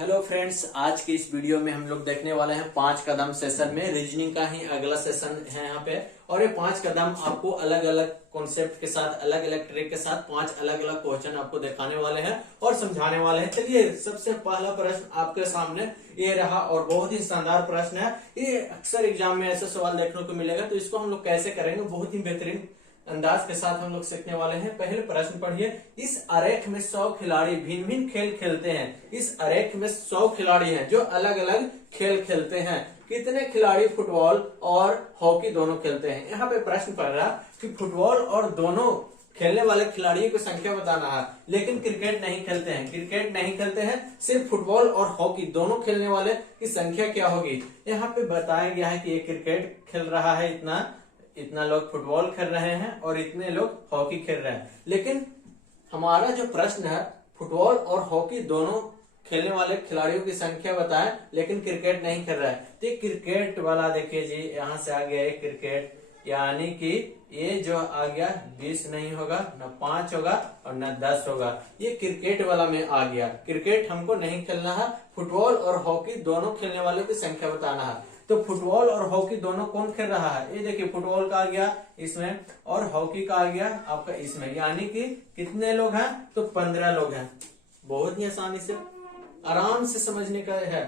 Hello friends, आज के इस वीडियो में हम लोग देखने वाले हैं 5 कदम सेशन में रीजनिंग का ही अगला सेशन है यहाँ पे। और ये 5 कदम आपको अलग अलग कॉन्सेप्ट के साथ, अलग अलग ट्रिक के साथ 5 अलग अलग क्वेश्चन आपको दिखाने वाले हैं और समझाने वाले हैं। चलिए, सबसे पहला प्रश्न आपके सामने ये रहा और बहुत ही शानदार प्रश्न है। ये अक्सर एग्जाम में ऐसा सवाल देखने को मिलेगा, तो इसको हम लोग कैसे करेंगे बहुत ही बेहतरीन अंदाज के साथ हम लोग सीखने वाले हैं। पहले प्रश्न पढ़िए। इस आरेख में 100 खिलाड़ी भिन्न भिन्न खेल खेलते हैं। इस आरेख में 100 खिलाड़ी हैं जो अलग अलग खेल खेलते हैं। कितने खिलाड़ी फुटबॉल और हॉकी दोनों खेलते हैं? यहाँ पे प्रश्न पढ़ रहा कि फुटबॉल और दोनों खेलने वाले खिलाड़ियों की संख्या बताना है, लेकिन क्रिकेट नहीं खेलते हैं। क्रिकेट नहीं खेलते हैं, सिर्फ फुटबॉल और हॉकी दोनों खेलने वाले की संख्या क्या होगी? यहाँ पे बताया गया है कि ये क्रिकेट खेल रहा है, इतना लोग फुटबॉल खेल रहे हैं और इतने लोग हॉकी खेल रहे हैं। लेकिन हमारा जो प्रश्न है, फुटबॉल और हॉकी दोनों खेलने वाले खिलाड़ियों की संख्या बताएं, लेकिन क्रिकेट नहीं खेल रहा है। तो क्रिकेट वाला देखिए जी, यहाँ से आ गया है क्रिकेट, यानी कि ये जो आ गया 20 नहीं होगा, न 5 होगा और न 10 होगा। ये क्रिकेट वाला में आ गया। क्रिकेट हमको नहीं खेलना है। फुटबॉल और हॉकी दोनों खेलने वालों की संख्या बताना है। तो फुटबॉल और हॉकी दोनों कौन खेल रहा है? ये देखिए, फुटबॉल का आ गया इसमें और हॉकी का आ गया आपका इसमें, यानी कि कितने लोग हैं? तो 15 लोग हैं। बहुत ही आसानी से, आराम से समझने का है।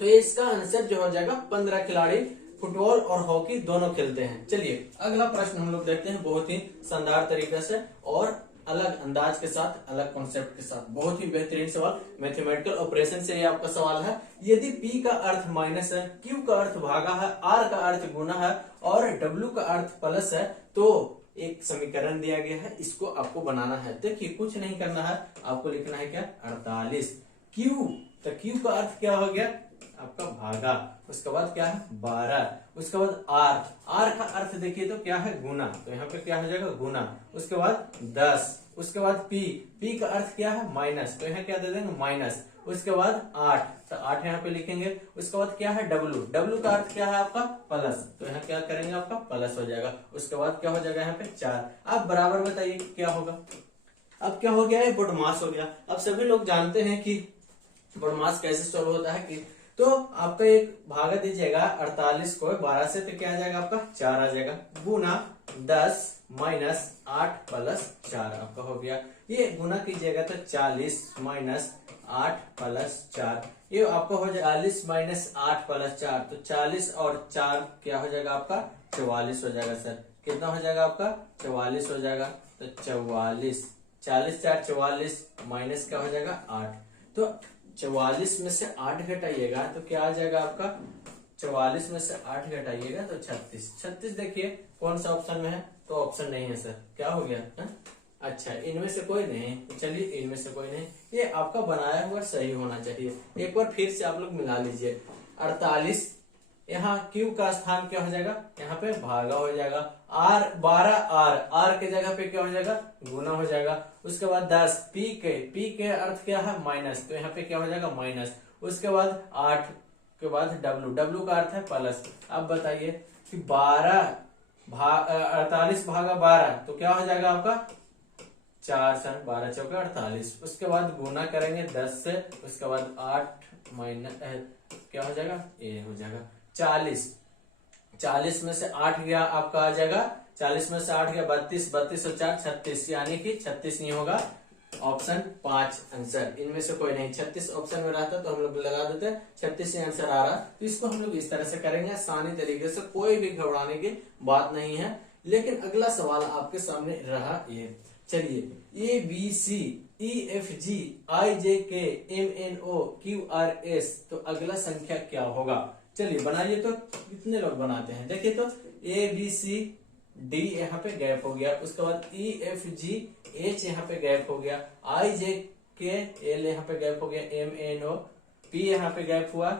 तो इसका आंसर जो हो जाएगा 15 खिलाड़ी फुटबॉल और हॉकी दोनों खेलते हैं। चलिए, अगला प्रश्न हम लोग देखते हैं बहुत ही शानदार तरीके से और अलग अंदाज के साथ, अलग कॉन्सेप्ट के साथ। बहुत ही बेहतरीन सवाल, मैथमेटिकल ऑपरेशन से ये आपका सवाल है। यदि P का अर्थ माइनस है, Q का अर्थ भागा है, R का अर्थ गुना है और W का अर्थ प्लस है, तो एक समीकरण दिया गया है, इसको आपको बनाना है। देखिए, कुछ नहीं करना है, आपको लिखना है क्या? 48। Q, तो Q का अर्थ क्या हो गया? आपका भागा। उसके बाद क्या है? 12। उसके बाद R का अर्थ देखिए तो क्या है? गुना। तो यहाँ पे क्या हो जाएगा? गुना। उसके बाद 10। उसके बाद P का अर्थ क्या है? माइनस। तो यहाँ क्या दे देंगे? माइनस। उसके बाद 8, तो 8 यहाँ पे लिखेंगे। उसके बाद क्या है? W का अर्थ क्या है आपका? प्लस। तो यहाँ क्या करेंगे? आपका प्लस हो जाएगा। उसके बाद क्या हो जाएगा? यहाँ पे 4। अब बराबर बताइए क्या होगा? अब क्या हो गया है? बॉडमास हो गया। अब सभी लोग जानते हैं कि बॉडमास कैसे सॉल्व होता है कि, तो आपका एक भागा दीजिएगा 48 को 12 से, तो क्या आ जाएगा आपका? 4 आ जाएगा। गुना 10 माइनस 8 प्लस 4 आपका हो गया। ये गुना कीजिएगा तो 40 माइनस 8 प्लस 4, ये आपका हो जाएगा 40 माइनस 8 प्लस 4। तो 40 और 4 क्या हो जाएगा आपका? 44 हो जाएगा। सर कितना हो जाएगा आपका? 44 हो जाएगा। तो 44, 40 4 44 माइनस क्या हो जाएगा? 8। तो 44 में से 8 घटाइएगा तो क्या आ जाएगा आपका? 44 में से 8 घटाइएगा तो 36। 36 देखिए कौन सा ऑप्शन में है? तो ऑप्शन नहीं है सर। क्या हो गया है? अच्छा, इनमें से कोई नहीं। तो चलिए, इनमें से कोई नहीं, ये आपका बनाया हुआ सही होना चाहिए। एक बार फिर से आप लोग मिला लीजिए। 48, यहाँ Q का स्थान क्या हो जाएगा? यहाँ पे भागा हो जाएगा। R 12 के जगह पे क्या हो जाएगा? गुना हो जाएगा। उसके बाद 10 P के अर्थ क्या है? माइनस। तो यहाँ पे क्या हो जाएगा? माइनस। उसके बाद 8 के बाद W का अर्थ है प्लस। अब बताइए कि 48 भागा 12 तो क्या हो जाएगा आपका? 4 सर 12 चौके 48। उसके बाद गुना करेंगे 10 से। उसके बाद 8 माइनस क्या हो जाएगा? ये हो जाएगा 40। 40 में से 8 गया आपका आ जाएगा, 40 में से 8 गया 32, 32 और 4 36, यानी कि 36 नहीं होगा। Option 5 answer. इनमें से कोई नहीं। 36 ऑप्शन में रहता तो हम लोग लगा देते, 36 ही आंसर आ रहा। तो इसको हम लोग इस तरह से करेंगे, आसानी तरीके से, कोई भी घबराने की बात नहीं है। लेकिन अगला सवाल आपके सामने रहा ये। चलिए, ABC EFG IJK MNO QRS, तो अगला संख्या क्या होगा? चलिए बनाइए। तो कितने लोग बनाते हैं? देखिए तो ABCD यहाँ पे गैप हो गया। उसके बाद EFGH यहाँ पे गैप हो गया। IJKL यहाँ पे गैप हो गया। MNO P यहाँ पे गैप हुआ।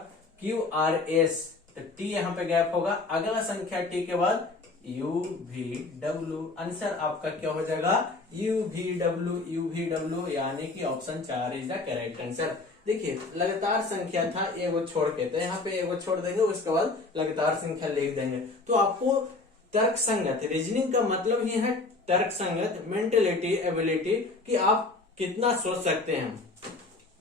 QRS तो T यहाँ पे गैप होगा। अगला संख्या T के बाद UVW। आंसर आपका क्या हो जाएगा? UVW, यानी कि option 4 is the correct answer. देखिए, लगातार संख्या था एगो छोड़ के, तो यहाँ पे एगो छोड़ देंगे, उसके बाद लगातार संख्या लिख देंगे। तो आपको तर्क संगत, रीजनिंग का मतलब ही है तर्क संगत, मेंटेलिटी, एबिलिटी, कि आप कितना सोच सकते हैं।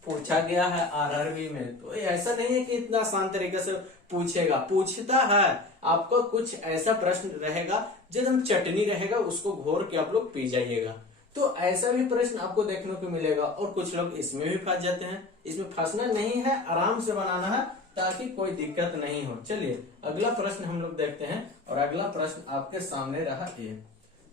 पूछा गया है आरआरबी में, तो ऐसा नहीं है कि इतना आसान तरीके से पूछेगा, पूछता है। आपको कुछ ऐसा प्रश्न रहेगा जो एकदम चटनी रहेगा, उसको घोर के आप लोग पी जाइएगा। तो ऐसा भी प्रश्न आपको देखने को मिलेगा, और कुछ लोग इसमें भी फंस जाते हैं। इसमें फंसना नहीं है, आराम से बनाना है ताकि कोई दिक्कत नहीं हो। चलिए अगला प्रश्न हम लोग देखते हैं, और अगला प्रश्न आपके सामने रहा ये।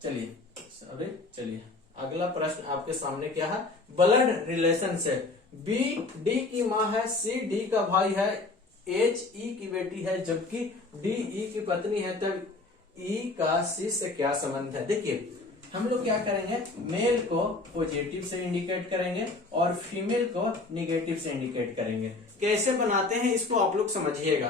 चलिए अगला प्रश्न आपके सामने क्या है, ब्लड रिलेशन से बी डी की माँ है, सी डी का भाई है, एच ई की बेटी है, जबकि डी ई की पत्नी है, तब ई का सी से क्या संबंध है। देखिए हम लोग क्या करेंगे, मेल को पॉजिटिव से इंडिकेट करेंगे और फीमेल को निगेटिव से इंडिकेट करेंगे। कैसे बनाते हैं इसको आप लोग समझिएगा।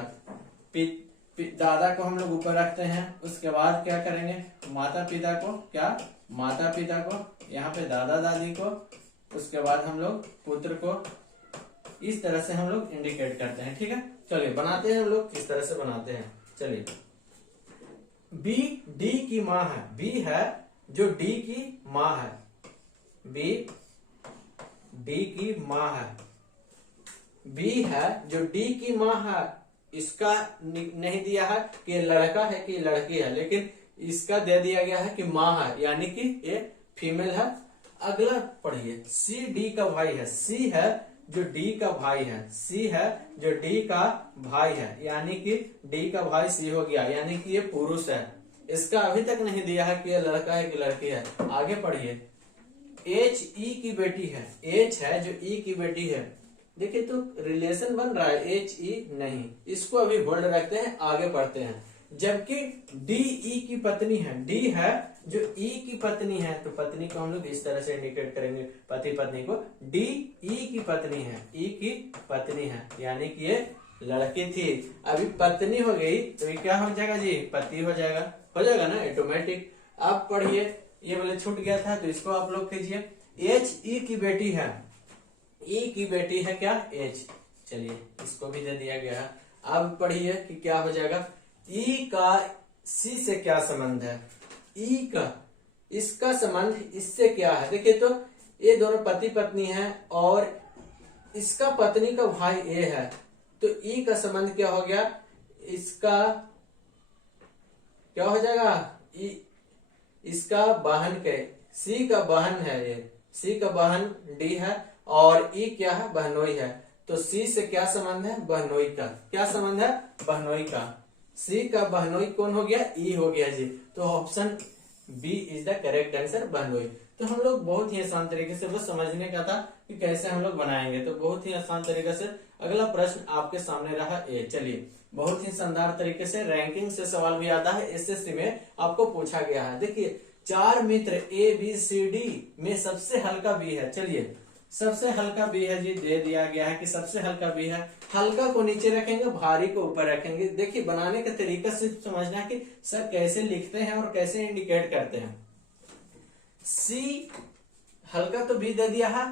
दादा को हम लोग ऊपर रखते हैं, उसके बाद क्या करेंगे, माता पिता को, क्या माता पिता को, यहाँ पे दादा दादी को, उसके बाद हम लोग पुत्र को, इस तरह से हम लोग इंडिकेट करते हैं। ठीक है, चलिए बनाते हैं हम लोग किस तरह से बनाते हैं। चलिए बी डी की माँ है, बी है जो डी की माँ है, बी डी की माँ है, बी है जो डी की माँ है। इसका नहीं दिया है कि लड़का है कि लड़की है, लेकिन इसका दे दिया गया है कि माँ है, यानी कि ये फीमेल है। अगला पढ़िए, सी डी का भाई है, सी है जो डी का भाई है, सी है जो डी का भाई है, यानी कि डी का भाई सी हो गया, यानी कि ये पुरुष है। इसका अभी तक नहीं दिया है कि ये लड़का है कि लड़की है। आगे पढ़िए, एच ई की बेटी है, एच है जो ई की बेटी है। देखिए तो रिलेशन बन रहा है, एच ई नहीं, इसको अभी होल्ड रखते हैं, आगे बढ़ते हैं। जबकि डी ई की पत्नी है, डी है जो ई की पत्नी है, तो पत्नी को हम लोग इस तरह से इंडिकेट करेंगे, पति पत्नी को। डी ई की पत्नी है, ई की पत्नी है, यानी कि ये लड़की थी, अभी पत्नी हो गई तो ये क्या हो जाएगा जी, पति हो जाएगा ना ऑटोमेटिक। आप पढ़िए, ये बोले छूट गया था तो इसको आप लोग कीजिए। एच ई की बेटी है, ई की बेटी है क्या, एच, चलिए इसको भी दे दिया गया है। अब पढ़िए कि क्या हो जाएगा, ई का सी से क्या संबंध है, ई का इसका संबंध इससे क्या है। देखिए तो ये दोनों पति पत्नी हैं और इसका पत्नी का भाई ए है, तो ई का संबंध क्या हो गया, इसका क्या हो जाएगा, इसका बहन के, सी का बहन है, ये सी का बहन डी है और ई क्या है, बहनोई है, तो सी से क्या संबंध है, बहनोई का। क्या संबंध है, बहनोई का। सी का बहनोई कौन हो गया, ई हो गया जी, तो option B is the correct answer, बहनोई। तो हम लोग बहुत ही आसान तरीके से बस समझने का था कि कैसे हम लोग बनाएंगे, तो बहुत ही आसान तरीके से। अगला प्रश्न आपके सामने रहा ए, चलिए बहुत ही शानदार तरीके से रैंकिंग से सवाल भी आता है, एसएससी में आपको पूछा गया है। देखिए 4 मित्र ए बी सी डी में सबसे हल्का बी है, चलिए सबसे हल्का बी है जी, दे दिया गया है कि सबसे हल्का बी है। हल्का को नीचे रखेंगे, भारी को ऊपर रखेंगे। देखिए बनाने का तरीका सिर्फ समझना है कि सर कैसे लिखते हैं और कैसे इंडिकेट करते हैं। सी हल्का तो बी दे दिया है,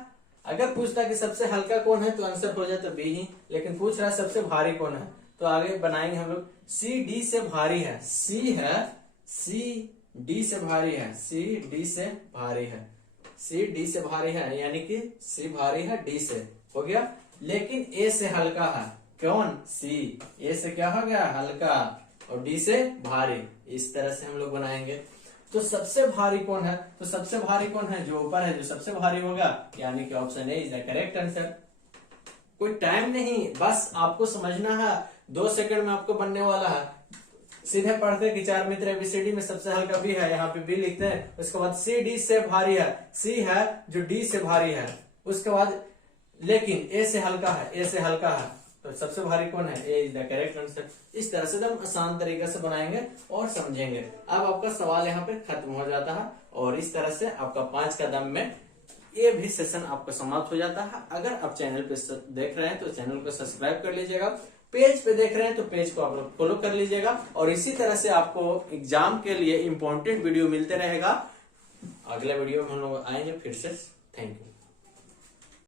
अगर पूछता कि सबसे हल्का कौन है तो आंसर हो जाए तो बी ही, लेकिन पूछ रहा है सबसे भारी कौन है, तो आगे बनाएंगे हम लोग। सी डी से भारी है, सी है, सी डी से भारी है, सी डी से भारी है, सी डी से भारी है, यानी कि सी भारी है डी से, हो गया। लेकिन ए से हल्का है, कौन, सी, ए से क्या हो गया, हल्का, और डी से भारी। इस तरह से हम लोग बनाएंगे। तो सबसे भारी कौन है, तो सबसे भारी कौन है, जो ऊपर है, जो सबसे भारी होगा, यानी कि option A is the correct answer. कोई टाइम नहीं, बस आपको समझना है, 2 सेकंड में आपको बनने वाला है। सीधे पढ़ते कि 4 मित्र एबीसीडी में सबसे हल्का बी है, यहाँ पे बी लिखते हैं, उसके बाद सी डी से भारी है, सी है जो डी से भारी है, उसके बाद लेकिन ए से हल्का है, ए से हल्का है, तो सबसे भारी कौन है, ए इज द करेक्ट आंसर। इस तरह से एकदम आसान तरीके से बनाएंगे और समझेंगे। अब आपका सवाल यहाँ पे खत्म हो जाता है और इस तरह से आपका 5 कदम में ये भी सेशन आपका समाप्त हो जाता है। अगर आप चैनल पे देख रहे हैं तो चैनल को सब्सक्राइब कर लीजिएगा, पेज पे देख रहे हैं तो पेज को आप लोग फॉलो कर लीजिएगा, और इसी तरह से आपको एग्जाम के लिए इंपॉर्टेंट वीडियो मिलते रहेगा। अगले वीडियो में हम लोग आएंगे फिर से। Thank you.